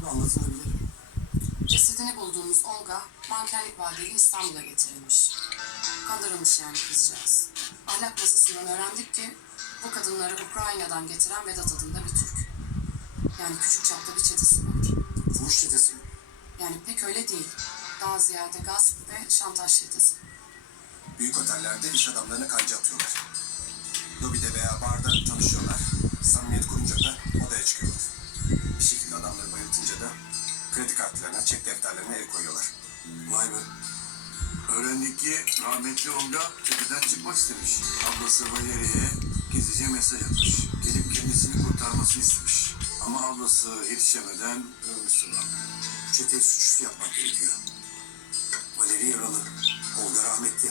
abla anlatılabilir. Cesedini bulduğumuz Olga, mankenlik vadeli İstanbul'a getirilmiş. Kandırılmış yani kızcağız. Ahlak masasından öğrendik ki bu kadınları Ukrayna'dan getiren Vedat adında bir Türk. Yani küçük çapta bir çetesi var. Fuhuş çetesi mi? Yani pek öyle değil. Daha ziyade gasp ve şantaj çetesi. Büyük otellerde iş adamlarına kanca atıyorlar. Lobide veya barda tanışıyorlar. Samimiyet kurunca da odaya çıkıyorlar. Bir şekilde adamları bayıltınca da kredi kartlarına, çek defterlerine el koyuyorlar. Vay be. Öğrendik ki rahmetli Olga çeteden çıkmak istemiş. Ablası Valeri'ye gizlice mesaj atmış. Gelip kendisini kurtarmasını istemiş. Ama ablası yetişemeden ölmüş sonra. Bu çeteye suçüstü yapmak gerekiyor. Valeri yaralı. Olga rahmetli.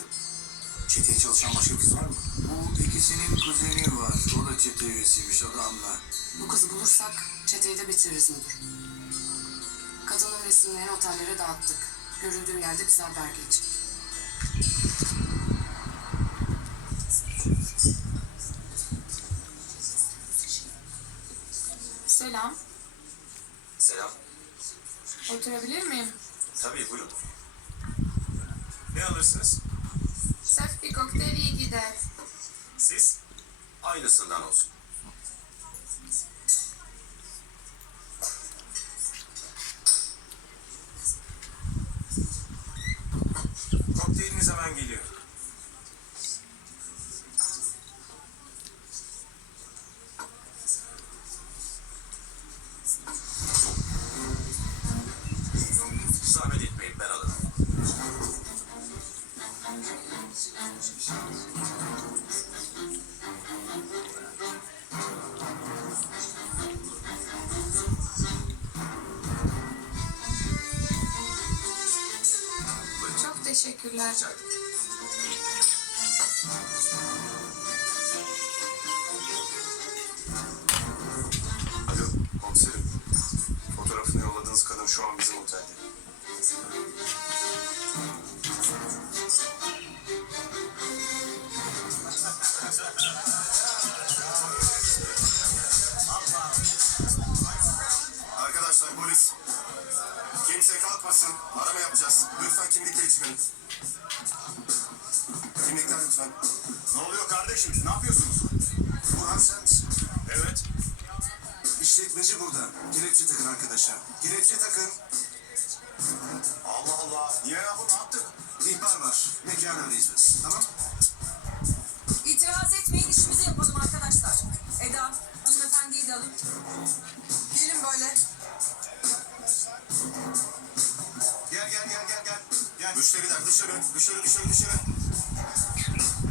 Çeteye çalışan başka kız var mı? Bu ikisinin kuzeni var. O da çete üyesiymiş. O da Anna. Bu kızı bulursak çeteyi de bitiririz müdür. Kadının resimlerini otellere dağıttık. Görüldüğü yerde bize haber gelecek. Selam. Selam. Oturabilir miyim? Tabii buyurun. Ne alırsınız? Saf bir kokteyl iyi gider. Siz? Aynısından olsun. Kokteyliniz hemen geliyor. Çok teşekkürler. Alo komiserim. Fotoğrafını yolladığınız kadın şu an bizim otelde. Kimse kalkmasın. Arama yapacağız. Lütfen kimlikleri çıkarın. Kimlikler lütfen. Ne oluyor kardeşim? Ne yapıyorsunuz? Burhan sen misin? Evet. İşletmeci burada. Kelepçe takın arkadaşlar. Kelepçe takın. Allah Allah. Niye ya bu ne yaptık? İhbar var. Mekanı arayacağız. Tamam? İtiraz etmeyin işimizi yapalım arkadaşlar. Eda, hanımefendiyi de alın. Gelin böyle. Gel gel gel gel gel. Gel. Müşteriler dışarı. Dışarı dışarı dışarı.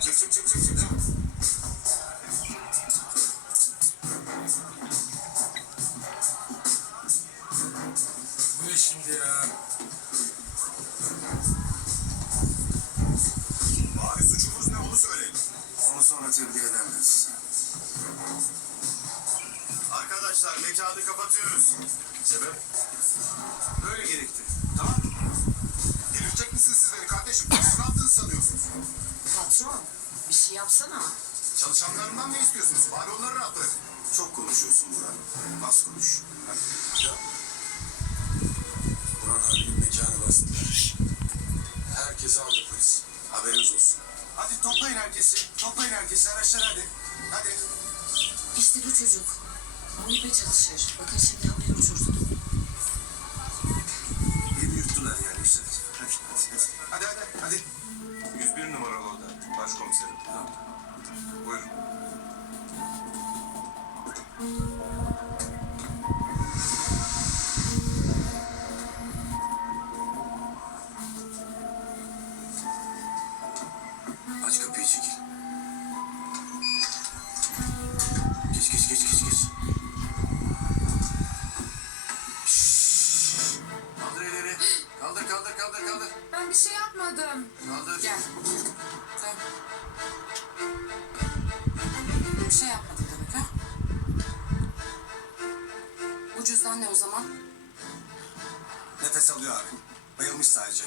Çık çık çık çık çık. Bu ne şimdi ya? Bari suçumuz ne onu söyleyin. Onu sonra tebliğ size. Arkadaşlar mekanı kapatıyoruz. Sebep? Böyle gerekti. Tamam Delirtecek misiniz siz beni kardeşim? Siz ne yaptığınızı sanıyorsunuz? Patron, bir şey yapsana. Çalışanlarından ne istiyorsunuz? Bari onları rahat bırakın. Çok konuşuyorsun Burhan. Az konuş. Ya. Burhan abinin mekanı bastılar. Herkesi aldı polis. Haberiniz olsun. Hadi toplayın herkesi. Toplayın herkesi. Araçlar hadi. Hadi. İşte bu çocuk. Muhibe çalışır. Bakın şimdi havaya uçurdu. Hadi. Hadi hadi. hadi. 101 numaralı oda. Başkomiserim. Tamam. Buyurun. Bir şey yapmadın demek ha? Bu cüzdan ne o zaman? Nefes alıyor abi. Bayılmış sadece.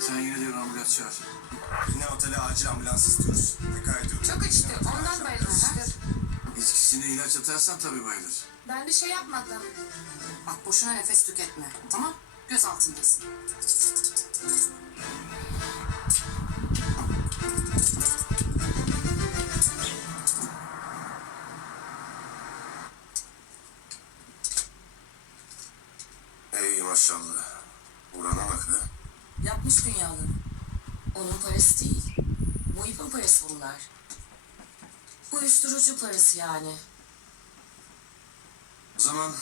Sen yine bir ambulans çağır. Yine otele acil ambulans istiyoruz. Tekrar ediyorum. Çok içti. Yine otele Ondan acil bayılır. ambulans. ha? İçkisine ilaç atarsan tabii bayılır. Ben bir şey yapmadım. Bak Boşuna nefes tüketme. Tamam? Göz altındasın. Maşallah. Burana bak be. Yapmış dünyalı. Onun parası değil. Muhip'in parası bunlar. Uyuşturucu parası yani. O zaman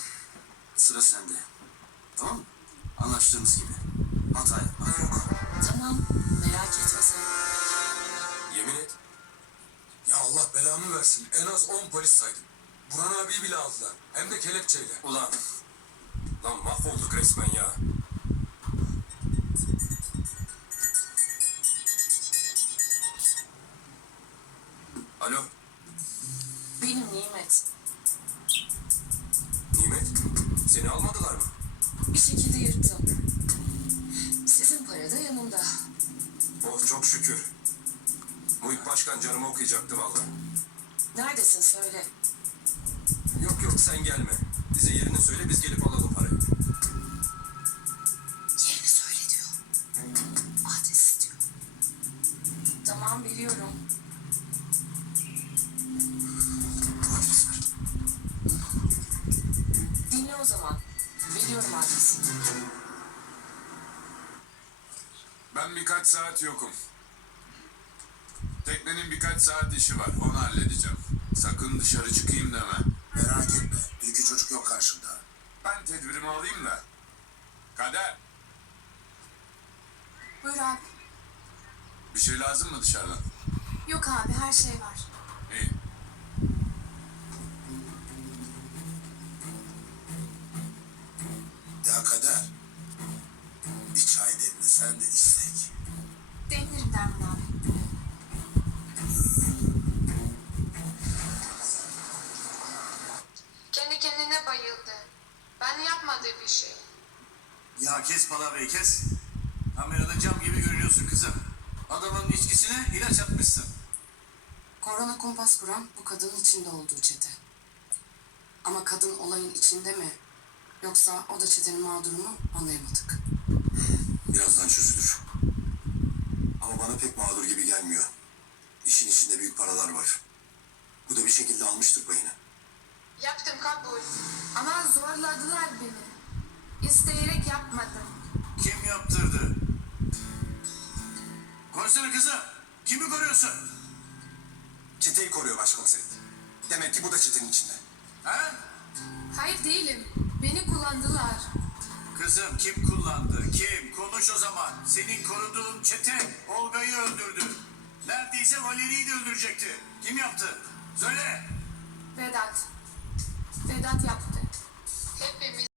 sıra sende. Tamam mı? Anlaştığımız gibi. Hata yapmak yok. Tamam, merak etme sen. Yemin et. Ya Allah belamı versin. En az 10 polis saydım. Burhan abiyi bile aldılar. Hem de kelepçeyle. Ulan. Lan mahvolduk resmen ya. Alo. Benim Nimet. Nimet. Seni almadılar mı? Bir şekilde yırttım. Sizin para da yanımda. Oh çok şükür. Muhit Başkan canımı okuyacaktı vallahi. Neredesin söyle. Sen gelme. Bize yerini söyle biz gelip alalım parayı. Yerini söyle diyor. Adres diyor. Tamam biliyorum. Adres ver. Dinle o zaman. Biliyorum adresini. Ben birkaç saat yokum. Teknenin birkaç saat işi var. Onu halledeceğim. Sakın dışarı çıkayım deme. Merak etme. Dünkü çocuk yok karşımda. Ben tedbirimi alayım da. Kader, Buyur abi. bir şey lazım mı dışarıdan? Yok abi her şey var. İyi. Ya Kader. Bir çay demlesen de içsek. Demlerim Derman abi. Kendi kendine bayıldı. Ben yapmadığı bir şey. Ya kes palavrayı kes. Kamerada cam gibi görünüyorsun kızım. Adamın içkisine ilaç atmışsın. Korona kumpas kuran bu kadının içinde olduğu çete. Ama kadın olayın içinde mi? Yoksa o da çetenin mağduru mu? Anlayamadık. Birazdan çözülür. Ama bana pek mağdur gibi gelmiyor. İşin içinde büyük paralar var. Bu da bir şekilde almıştır payını. Yaptım kabul. Ama zorladılar beni. İsteyerek yapmadım. Kim yaptırdı? Konuşsana kızım. Kimi koruyorsun? Çeteyi koruyor başkomiserim. Demek ki bu da çetenin içinde. Ha? Hayır değilim. Beni kullandılar. Kızım kim kullandı? Kim? Konuş o zaman. Senin koruduğun çete Olga'yı öldürdü. Neredeyse Valeri'yi de öldürecekti. Kim yaptı? Söyle. Vedat. Vedat yaptı.